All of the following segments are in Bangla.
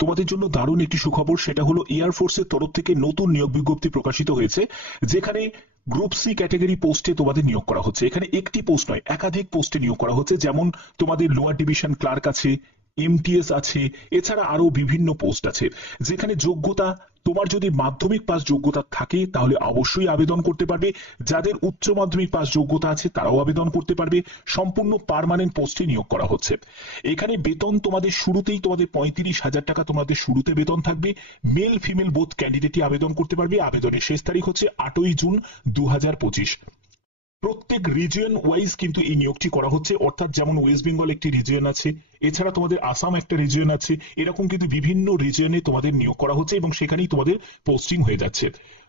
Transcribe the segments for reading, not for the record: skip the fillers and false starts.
তোমাদের জন্য দারুণ একটি সুখবর, সেটা হলো এয়ারফোর্সের তরফ থেকে নতুন নিয়োগ বিজ্ঞপ্তি প্রকাশিত হয়েছে, যেখানে গ্রুপ সি ক্যাটাগরি পোস্টে তোমাদের নিয়োগ করা হচ্ছে। এখানে একটি পোস্ট নয়, একাধিক পোস্টে নিয়োগ করা হচ্ছে। যেমন তোমাদের লোয়ার ডিভিশন ক্লার্ক আছে, এমটিএস আছে, এছাড়া আরো বিভিন্ন পোস্ট আছে, যেখানে যোগ্যতা, তোমার যদি মাধ্যমিক পাস যোগ্যতা থাকে তাহলে অবশ্যই আবেদন করতে পারবে। যাদের উচ্চ মাধ্যমিক পাস যোগ্যতা আছে তারাও আবেদন করতে পারবে। সম্পূর্ণ পার্মানেন্ট পোস্টে নিয়োগ করা হচ্ছে। এখানে বেতন তোমাদের শুরুতেই তোমাদের 35,000 টাকা তোমাদের শুরুতে বেতন থাকবে। মেল ফিমেল বোথ ক্যান্ডিডেটই আবেদন করতে পারবে। আবেদনের শেষ তারিখ হচ্ছে 8ই জুন 2025। প্রত্যেক রিজিয়ন ওয়াইজ কিন্তু এই নিয়োগটি করা হচ্ছে, অর্থাৎ যেমন ওয়েস্ট বেঙ্গল একটি রিজিয়ন আছে, এছাড়া তোমাদের আসাম একটা রিজিয়ন আছে, এরকম কিন্তু বিভিন্ন রিজিয়নে তোমাদের নিয়োগ করা হচ্ছে এবং সেখানেই তোমাদের পোস্টিং হয়ে যাচ্ছে।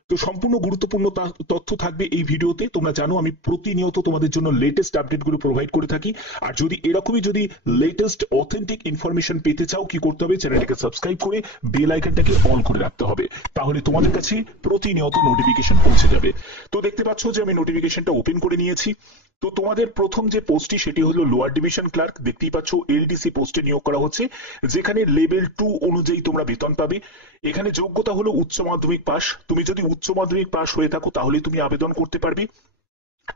তো সম্পূর্ণ গুরুত্বপূর্ণ তথ্য থাকবে এই ভিডিওতে। তোমরা জানো আমি প্রতিনিয়ত তোমাদের জন্য লেটেস্ট আপডেটগুলো প্রোভাইড করে থাকি। আর যদি এরকমই যদি লেটেস্ট অথেন্টিক ইনফরমেশন পেতে চাও, কি করতে হবে, চ্যানেলটাকে সাবস্ক্রাইব করে বেল আইকনটাকে অন করে রাখতে হবে, তাহলে তোমাদের কাছে প্রতিনিয়ত নোটিফিকেশন পৌঁছে যাবে। তো দেখতে পাচ্ছ যে আমি নোটিফিকেশনটা ওপেন করে নিয়েছি। তো তোমাদের প্রথম যে পোস্টটি সেটি হলো লোয়ার ডিভিশন ক্লার্ক। দেখতেই পাচ্ছ এলডিসি পোস্টে নিয়োগ করা হচ্ছে, যেখানে লেভেল 2 অনুযায়ী তোমরা বেতন পাবে। এখানে যোগ্যতা হলো উচ্চ মাধ্যমিক পাস। তুমি যদি উচ্চ মাধ্যমিক পাস হয়ে থাকো তাহলে তুমি আবেদন করতে পারবে।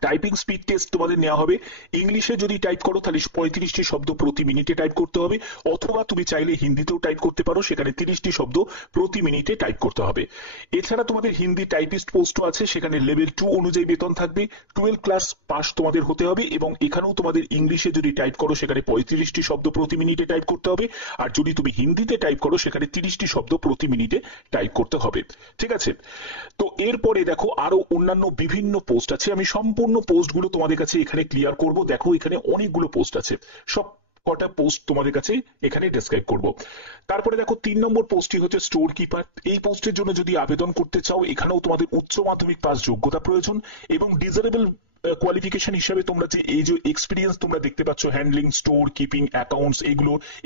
টাইপিং স্পিড টেস্ট তোমাদের নেওয়া হবে। ইংলিশে যদি টাইপ করো তাহলে 35টি শব্দ প্রতি মিনিটে টাইপ করতে হবে, অথবা তুমি চাইলে হিন্দিতেও টাইপ করতে পারো, সেখানে 30টি শব্দ প্রতি মিনিটে টাইপ করতে হবে। এছাড়া তোমাদের হিন্দি টাইপিস্ট পোস্টও আছে, সেখানে লেভেল 2 অনুযায়ী বেতন থাকবে। 12 ক্লাস পাস তোমাদের হতে হবে এবং এখানেও তোমাদের ইংলিশে যদি টাইপ করো সেখানে 35টি শব্দ প্রতি মিনিটে টাইপ করতে হবে, আর যদি তুমি হিন্দিতে টাইপ করো সেখানে 30টি শব্দ প্রতি মিনিটে টাইপ করতে হবে। ঠিক আছে, তো এরপরে দেখো আরো অন্যান্য বিভিন্ন পোস্ট আছে। আমি সম্পূর্ণ পোস্টগুলো তোমাদের কাছে এখানে ক্লিয়ার করব। দেখো এখানে অনেকগুলো পোস্ট আছে, সব কটা পোস্ট তোমাদের কাছে এখানে ডেসক্রাইব করব। তারপরে দেখো 3 নম্বর পোস্টটি হচ্ছে স্টোর কিপার। এই পোস্টের জন্য যদি আবেদন করতে চাও এখানেও তোমাদের উচ্চ মাধ্যমিক পাস যোগ্যতা প্রয়োজন এবং ডিজারেবল কোয়ালিফিকেশন হিসেবে তোমরা যে এই যে এক্সপিরিয়েন্স তোমরা দেখতে পাচ্ছ, হ্যান্ডলিং স্টোর কিপিং অ্যাকাউন্টস,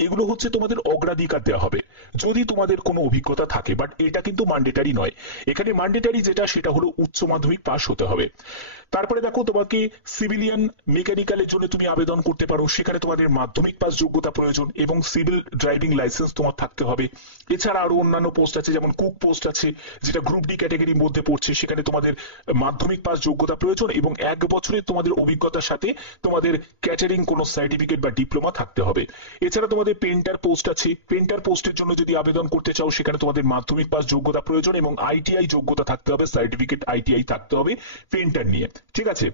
এগুলো হচ্ছে তোমাদের অগ্রাধিকার দেওয়া হবে যদি তোমাদের কোনো অভিজ্ঞতা থাকে। বাট এটা কিন্তু ম্যান্ডেটারি নয়। এখানে ম্যান্ডেটারি যেটা সেটা হলো উচ্চ মাধ্যমিক পাস হতে হবে। তারপরে দেখো তোমাকে সিভিলিয়ান মেকানিক্যালের জন্য তুমি আবেদন করতে পারো, সেখানে তোমাদের মাধ্যমিক পাস যোগ্যতা প্রয়োজন এবং সিভিল ড্রাইভিং লাইসেন্স তোমার থাকতে হবে। এছাড়া আরো অন্যান্য পোস্ট আছে, যেমন কুক পোস্ট আছে, যেটা গ্রুপ ডি ক্যাটাগরির মধ্যে পড়ছে, সেখানে তোমাদের মাধ্যমিক পাস যোগ্যতা প্রয়োজন এবং 1 বছরের তোমাদের অভিজ্ঞতার সাথে তোমাদের ক্যাটারিং কোনো সার্টিফিকেট বা ডিপ্লোমা থাকতে হবে। এছাড়া তোমাদের পেন্টার পোস্ট আছে। পেন্টার পোস্টের জন্য যদি আবেদন করতে চাও সেখানে তোমাদের মাধ্যমিক পাস যোগ্যতা প্রয়োজন এবং আইটিআই যোগ্যতা থাকতে হবে, সার্টিফিকেট আইটিআই থাকতে হবে পেন্টার নিয়ে। ঠিক আছে,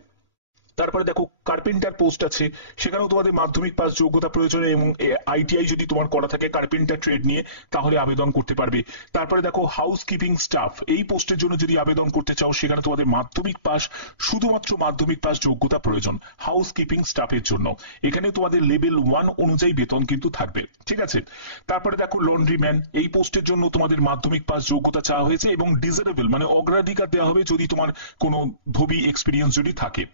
তারপরে দেখো কার্পেন্টার পোস্ট আছে, সেখানেও তোমাদের মাধ্যমিক পাস যোগ্যতা প্রয়োজন এবং আইটিআই যদি তোমার করা থাকে কার্পেন্টার ট্রেড নিয়ে তাহলে আবেদন করতে পারবে। তারপরে দেখো হাউস কিপিং স্টাফ, এই পোস্টের জন্য যদি আবেদন করতে চাও সেখানে তোমাদের মাধ্যমিক পাস, শুধুমাত্র মাধ্যমিক পাস যোগ্যতা প্রয়োজন হাউস কিপিং স্টাফের জন্য। এখানে তোমাদের লেভেল 1 অনুযায়ী বেতন কিন্তু থাকবে। ঠিক আছে, তারপরে দেখো লন্ড্রিম্যান, এই পোস্টের জন্য তোমাদের মাধ্যমিক পাস যোগ্যতা চাওয়া হয়েছে এবং ডিজারেবল মানে অগ্রাধিকার দেওয়া হবে যদি তোমার কোনো ধোবি এক্সপিরিয়েন্স যদি থাকে।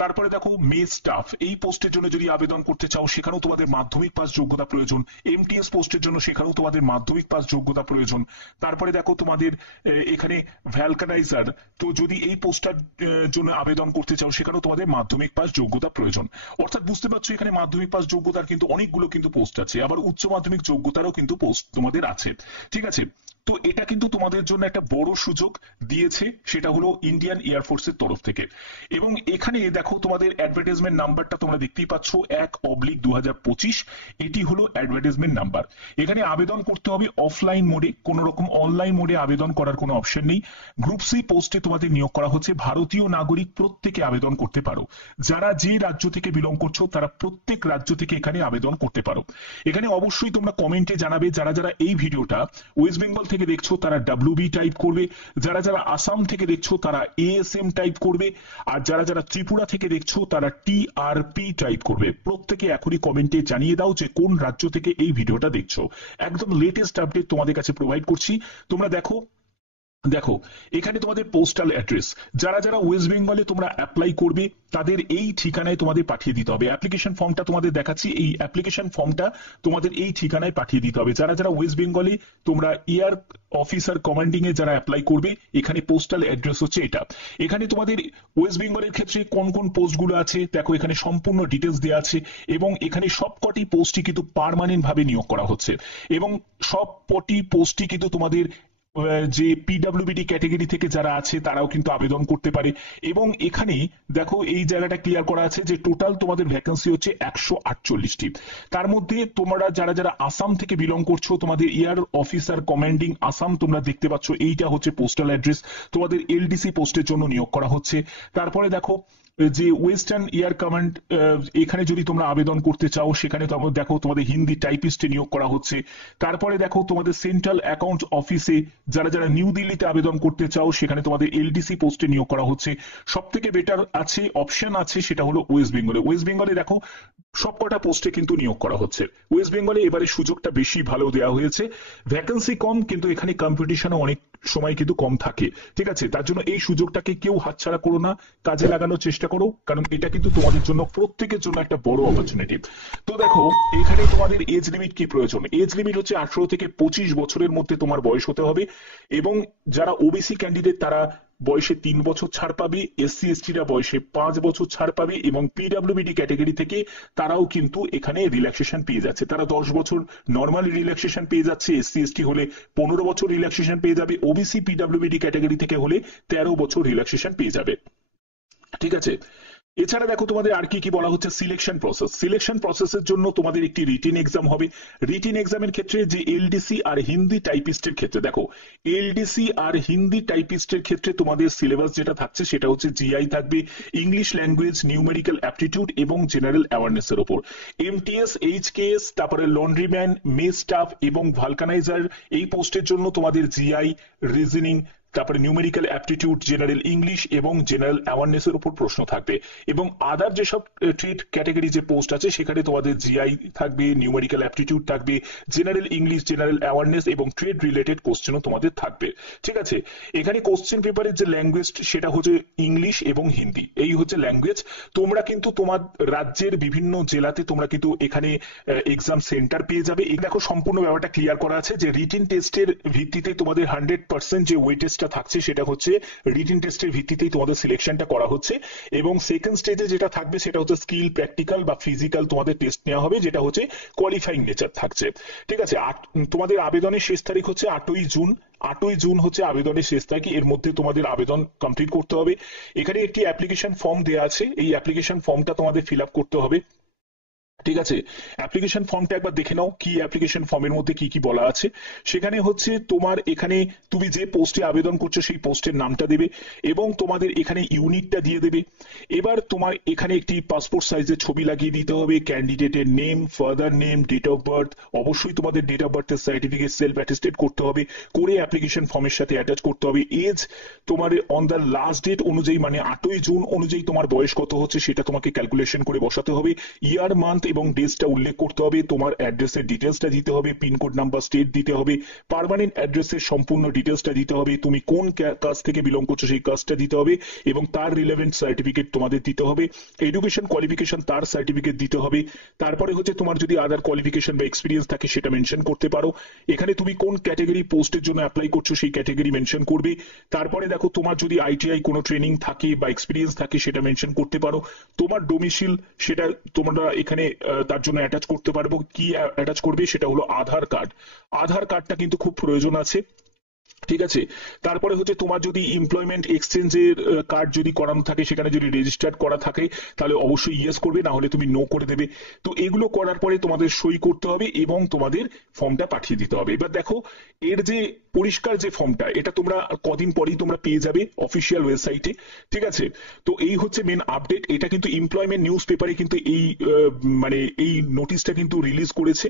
তারপরে দেখো মেজ স্টাফ, এই পোস্টের জন্য যদি আবেদন করতে চাও সেখানেও তোমাদের মাধ্যমিক পাস যোগ্যতা প্রয়োজন। এমটিএস পোস্টের জন্য সেখানেও তোমাদের মাধ্যমিক পাস যোগ্যতা প্রয়োজন। তারপরে দেখো তোমাদের এখানে ভ্যালকানাইজার, তো যদি এই পোস্টটার জন্য আবেদন করতে চাও সেখানেও তোমাদের মাধ্যমিক পাস যোগ্যতা প্রয়োজন। অর্থাৎ বুঝতে পারছো এখানে মাধ্যমিক পাস যোগ্যতার কিন্তু অনেকগুলো কিন্তু পোস্ট আছে, আবার উচ্চ মাধ্যমিক যোগ্যতারও কিন্তু পোস্ট তোমাদের আছে। ঠিক আছে, তো এটা কিন্তু তোমাদের জন্য একটা বড় সুযোগ দিয়েছে, সেটা হলো ইন্ডিয়ান এয়ারফোর্সের তরফ থেকে। এবং এখানে দেখো তোমাদের অ্যাডভার্টাইজমেন্ট নাম্বারটা তোমরা দেখতেই পাচ্ছ 1/2025, এটি হলো অ্যাডভার্টাইজমেন্ট নাম্বার। এখানে আবেদন করতে হবে অফলাইন মোডে, কোনো রকম অনলাইন মোডে আবেদন করার কোনো অপশন নেই। গ্রুপ সি পোস্টে তোমাদের নিয়োগ করা হচ্ছে, ভারতীয় নাগরিক প্রত্যেকে আবেদন করতে পারো। যারা যে রাজ্য থেকে বিলং করছো তারা প্রত্যেক রাজ্য থেকে এখানে আবেদন করতে পারো। এখানে অবশ্যই তোমরা কমেন্টে জানাবে যারা যারা এই ভিডিওটা ওয়েস্ট বেঙ্গল থেকে দেখছো তারা ডাব্লিউবি টাইপ করবে, যারা যারা আসাম থেকে দেখছো তারা এএসএম টাইপ করবে, আর যারা যারা ত্রিপুরা থেকে দেখছো তারা টিআরপি টাইপ করবে। প্রত্যেকে এখনই কমেন্টে জানিয়ে দাও যে কোন রাজ্য থেকে এই ভিডিওটা দেখছো। একদম লেটেস্ট আপডেট তোমাদের কাছে প্রোভাইড করছি। তোমরা দেখো দেখো, এখানে তোমাদের পোস্টাল অ্যাড্রেস, যারা যারা ওয়েস্ট বেঙ্গলে তোমরা অ্যাপ্লাই করবে তাদের এই ঠিকানায় তোমাদের পাঠিয়ে দিতে হবে। অ্যাপ্লিকেশন ফর্মটা তোমাদের দেখাচ্ছি, এই অ্যাপ্লিকেশন ফর্মটা তোমাদের এই ঠিকানায় পাঠিয়ে দিতে হবে। যারা যারা ওয়েস্ট বেঙ্গলে তোমরা এয়ার অফিসার কমান্ডিং এ যারা অ্যাপ্লাই করবে, এখানে পোস্টাল অ্যাড্রেস হচ্ছে এটা। এখানে তোমাদের ওয়েস্ট বেঙ্গলের ক্ষেত্রে কোন কোন পোস্টগুলো আছে দেখো, এখানে সম্পূর্ণ ডিটেলস দেওয়া আছে এবং এখানে সবকটি পোস্টই কিন্তু পার্মানেন্ট ভাবে নিয়োগ করা হচ্ছে এবং সবকটি পোস্টই কিন্তু তোমাদের যে পিডব্লিউবিডি ক্যাটেগরি থেকে যারা আছে তারাও কিন্তু আবেদন করতে পারে। এবং এখানে দেখো এই জায়গাটা ক্লিয়ার করা আছে যে টোটাল তোমাদের ভ্যাকেন্সি হচ্ছে 148টি। তার মধ্যে তোমরা যারা যারা আসাম থেকে বিলং করছো, তোমাদের এয়ার অফিসার কমান্ডিং আসাম তোমরা দেখতে পাচ্ছ, এইটা হচ্ছে পোস্টাল অ্যাড্রেস, তোমাদের এলডিসি পোস্টের জন্য নিয়োগ করা হচ্ছে। তারপরে দেখো যে ওয়েস্টার্ন এয়ার কমান্ড, এখানে যদি তোমরা আবেদন করতে চাও সেখানে দেখো তোমাদের হিন্দি টাইপিস্টে নিয়োগ করা হচ্ছে। তারপরে দেখো তোমাদের সেন্ট্রাল অ্যাকাউন্ট অফিসে যারা যারা নিউ দিল্লিতে আবেদন করতে চাও সেখানে তোমাদের এলডিসি পোস্টে নিয়োগ করা হচ্ছে। সব থেকে বেটার আছে অপশন আছে সেটা হলো ওয়েস্ট বেঙ্গলে। ওয়েস্ট বেঙ্গলে দেখো সবকটা পোস্টে কিন্তু নিয়োগ করা হচ্ছে। ওয়েস্ট বেঙ্গলে এবারে সুযোগটা বেশি ভালো দেওয়া হয়েছে, ভ্যাকেন্সি কম কিন্তু এখানে কম্পিটিশনও অনেক সময় কিন্তু কম থাকে। ঠিক আছে, তার জন্য এই সুযোগটাকে কেউ হাতছাড়া করো না, কাজে লাগানোর চেষ্টা করো, কারণ এটা কিন্তু তোমাদের জন্য প্রত্যেকের জন্য একটা বড় অপরচুনিটি। তো দেখো এখানে তোমাদের এজ লিমিট কি প্রয়োজন, এজ লিমিট হচ্ছে 18 থেকে 25 বছরের মধ্যে তোমার বয়স হতে হবে এবং যারা ওবিসি ক্যান্ডিডেট তারা বয়সে 3 বছর ছাড় পাবে, এসসি এসটিরা বয়সে 5 বছর ছাড় পাবে এবং পিডব্লিউবিডি ক্যাটেগরি থেকে তারাও কিন্তু এখানে রিল্যাক্সেশন পেয়ে যাচ্ছে। তারা 10 বছর নর্মালি রিল্যাক্সেশন পেয়ে যাচ্ছে, এসসি এসটি হলে 15 বছর রিল্যাক্সেশন পেয়ে যাবে, ওবিসি পিডব্লিউবিডি ক্যাটেগরি থেকে হলে 13 বছর রিল্যাক্সেশন পেয়ে যাবে। ঠিক আছে, এছাড়া দেখো তোমাদের আর কি কি বলা হচ্ছে, সিলেকশন প্রসেস। সিলেকশন প্রসেসের জন্য তোমাদের একটি রিটিন এক্সাম হবে। রিটিন এক্সামের ক্ষেত্রে যে এলডিসি আর হিন্দি টাইপিস্টের ক্ষেত্রে দেখো, এলডিসি আর হিন্দি টাইপিস্টের ক্ষেত্রে তোমাদের সিলেবাস যেটা থাকছে সেটা হচ্ছে জিআই থাকবে, ইংলিশ ল্যাঙ্গুয়েজ, নিউমেরিক্যাল অ্যাপটিটিউড এবং জেনারেল অ্যাওয়ারনেস এর উপর। এমটিএস, এইচকেএস, তারপরে লন্ড্রিম্যান, মেস স্টাফ এবং ভালকানাইজার এই পোস্টের জন্য তোমাদের জিআই, রিজনিং, তারপরে নিউমেরিক্যাল অ্যাপটিটিউড, জেনারেল ইংলিশ এবং জেনারেল অ্যাওয়ারনেস এর উপর প্রশ্ন থাকবে। এবং আদার যেসব ট্রেড ক্যাটাগরি যে পোস্ট আছে সেখানে তোমাদের জিআই থাকবে, নিউমেরিক্যাল অ্যাপটিটিউড থাকবে, জেনারেল ইংলিশ, জেনারেল অ্যাওয়ারনেস এবং ট্রেড রিলেটেড কোশ্চেনও তোমাদের থাকবে। ঠিক আছে, এখানে কোশ্চেন পেপারের যে ল্যাঙ্গুয়েজ সেটা হচ্ছে ইংলিশ এবং হিন্দি, এই হচ্ছে ল্যাঙ্গুয়েজ। তোমরা কিন্তু তোমার রাজ্যের বিভিন্ন জেলাতে তোমরা কিন্তু এখানে এক্সাম সেন্টার পেয়ে যাবে। এই দেখো সম্পূর্ণ ব্যাপারটা ক্লিয়ার করা আছে যে রিটিন টেস্টের ভিত্তিতে তোমাদের 100% যে ওয়েটেজ থাকছে সেটা হচ্ছে রিটিন টেস্টের ভিত্তিতেই তোমাদের সিলেকশনটা করা হচ্ছে। এবং সেকেন্ড স্টেজে যেটা থাকবে সেটা হচ্ছে স্কিল, প্র্যাকটিক্যাল বা ফিজিক্যাল তোমাদের টেস্ট নেওয়া হবে, যেটা হচ্ছে কোয়ালিফাইং নেচার থাকছে। ঠিক আছে, তোমাদের আবেদনের শেষ তারিখ হচ্ছে 8ই জুন। 8ই জুন হচ্ছে আবেদনের শেষ তারিখ, এর মধ্যে তোমাদের আবেদন কমপ্লিট করতে হবে। এখানে একটি অ্যাপ্লিকেশন ফর্ম দেওয়া আছে, এই অ্যাপ্লিকেশন ফর্মটা তোমাদের ফিল আপ করতে হবে। ঠিক আছে, অ্যাপ্লিকেশন ফর্মটা একবার দেখে নাও কি অ্যাপ্লিকেশন ফর্মের মধ্যে কি কি বলা আছে। সেখানে হচ্ছে তোমার এখানে তুমি যে পোস্টে আবেদন করছো সেই পোস্টের নামটা দেবে এবং তোমাদের এখানে ইউনিটটা দিয়ে দেবে। এবার তোমার এখানে একটি পাসপোর্ট সাইজের ছবি লাগিয়ে দিতে হবে, ক্যান্ডিডেটের name, father name, date of birth, অবশ্যই তোমাদের ডেট অফ বার্থের সার্টিফিকেট সেলফ অ্যাটেস্টেড করতে হবে, করে অ্যাপ্লিকেশন ফর্মের সাথে অ্যাটাচ করতে হবে। এজ তোমার অন দ্য লাস্ট ডেট অনুযায়ী মানে 8ই জুন অনুযায়ী তোমার বয়স কত হচ্ছে সেটা তোমাকে ক্যালকুলেশন করে বসাতে হবে। ইয়ার, মান্থ এবং ডেটটা উল্লেখ করতে হবে, তোমার অ্যাড্রেসের ডিটেলসটা দিতে হবে, পিনকোড নাম্বার, স্টেট দিতে হবে, পার্মানেন্ট অ্যাড্রেসের সম্পূর্ণ ডিটেলসটা দিতে হবে, তুমি কোন কাস্ট থেকে বিলং করছো সেই কাস্টটা দিতে হবে এবং তার রিলেভেন্ট সার্টিফিকেট তোমাদের দিতে হবে, এডুকেশন কোয়ালিফিকেশন তার সার্টিফিকেট দিতে হবে। তারপরে হচ্ছে তোমার যদি আদার কোয়ালিফিকেশন বা এক্সপিরিয়েন্স থাকে সেটা মেনশন করতে পারো। এখানে তুমি কোন ক্যাটাগরি পোস্টের জন্য অ্যাপ্লাই করছো সেই ক্যাটাগরি মেনশন করবে। তারপরে দেখো তোমার যদি আইটিআই কোনো ট্রেনিং থাকে বা এক্সপিরিয়েন্স থাকে সেটা মেনশন করতে পারো। তোমার ডোমিসিল সেটা তোমরা এখানে তার জন্য অ্যাটাচ করতে পারবো। কি অ্যাটাচ করবে সেটা হলো আধার কার্ড। আধার কার্ডটা কিন্তু খুব প্রয়োজন আছে। ঠিক আছে, তারপরে হচ্ছে তোমার যদি এমপ্লয়মেন্ট এক্সচেঞ্জের কার্ড যদি করানো থাকে, সেখানে যদি রেজিস্টার্ড করা থাকে তাহলে অবশ্যই ইয়েস করবে, না হলে তুমি নো করে দেবে। তো এগুলো করার পরে তোমাদের সই করতে হবে এবং তোমাদের ফর্মটা পাঠিয়ে দিতে হবে। এবার দেখো এর যে পরিষ্কার যে ফর্মটা, এটা তোমরা কদিন পরেই তোমরা পেয়ে যাবে অফিসিয়াল ওয়েবসাইটে। ঠিক আছে, তো এই হচ্ছে মেন আপডেট। এটা কিন্তু এমপ্লয়মেন্ট নিউজ পেপারে কিন্তু এই মানে এই নোটিশটা কিন্তু রিলিজ করেছে।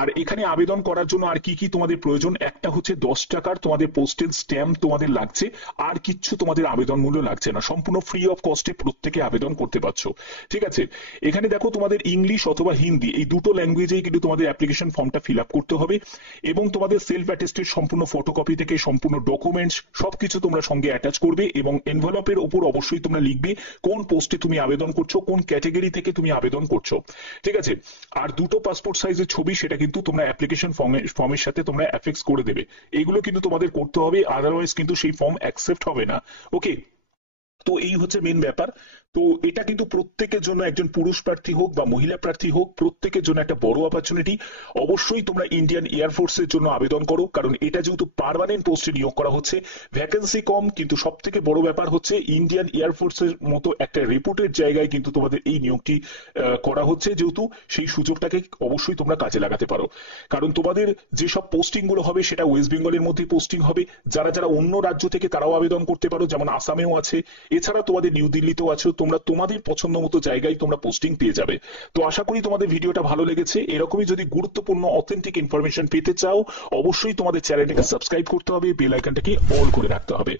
আর এখানে আবেদন করার জন্য আর কি কি তোমাদের প্রয়োজন, একটা হচ্ছে 10 টাকার তোমাদের পোস্টেল স্ট্যাম্প তোমাদের লাগছে, আর কিচ্ছু তোমাদের আবেদন মূল্য লাগছে না, সম্পূর্ণ ফ্রি অফ কস্টে প্রত্যেকে আবেদন করতে পারছো। ঠিক আছে, এখানে দেখো তোমাদের ইংলিশ অথবা হিন্দি এই দুটো ল্যাঙ্গুয়েজেই কিন্তু তোমাদের অ্যাপ্লিকেশন ফর্মটা ফিল আপ করতে হবে, এবং তোমাদের সেলফ অ্যাটেস্টেড সম্পূর্ণ ফটোকপি থেকে সম্পূর্ণ ডকুমেন্টস সবকিছু তোমরা সঙ্গে অ্যাটাচ করবে, এবং এনভেলপের উপর অবশ্যই তোমরা লিখবে কোন পোস্টে তুমি আবেদন করছো, কোন ক্যাটাগরি থেকে তুমি আবেদন করছো। ঠিক আছে, আর দুটো পাসপোর্ট সাইজের ছবি সেটা কিন্তু তোমরা অ্যাপ্লিকেশন ফর্মের সাথে তোমরা অ্যাফিক্স করে দেবে। এগুলো কিন্তু তোমাদের করতে হবে, আদারওয়াইজ কিন্তু সেই ফর্ম অ্যাকসেপ্ট হবে না। ওকে, তো এই হচ্ছে মেন ব্যাপার। তো এটা কিন্তু প্রত্যেকের জন্য, একজন পুরুষ প্রার্থী হোক বা মহিলা প্রার্থী হোক, প্রত্যেকের জন্য একটা বড় অপরচুনিটি। অবশ্যই তোমরা ইন্ডিয়ান এয়ারফোর্সের জন্য আবেদন করো, কারণ এটা যেহেতু পার্মানেন্ট পোস্টে নিয়োগ করা হচ্ছে, ভ্যাকেন্সি কম, কিন্তু সব থেকে বড় ব্যাপার হচ্ছে ইন্ডিয়ান এয়ারফোর্সের মতো একটা রেপুটেড জায়গায় কিন্তু তোমাদের এই নিয়োগটি করা হচ্ছে, যেহেতু সেই সুযোগটাকে অবশ্যই তোমরা কাজে লাগাতে পারো। কারণ তোমাদের যেসব পোস্টিং গুলো হবে সেটা ওয়েস্ট বেঙ্গলের মধ্যে পোস্টিং হবে, যারা যারা অন্য রাজ্য থেকে তারাও আবেদন করতে পারো, যেমন আসামেও আছে, এছাড়া তোমাদের নিউ দিল্লিতেও আছে, তোমরা তোমাদের পছন্দ মতো জায়গায় তোমরা পোস্টিং পেয়ে যাবে। তো আশা করি তোমাদের ভিডিওটা ভালো লেগেছে। এরকমই যদি গুরুত্বপূর্ণ অথেন্টিক ইনফরমেশন পেতে চাও, অবশ্যই তোমাদের চ্যানেলটাকে সাবস্ক্রাইব করতে হবে, বেল আইকনটাকে অল করে রাখতে হবে।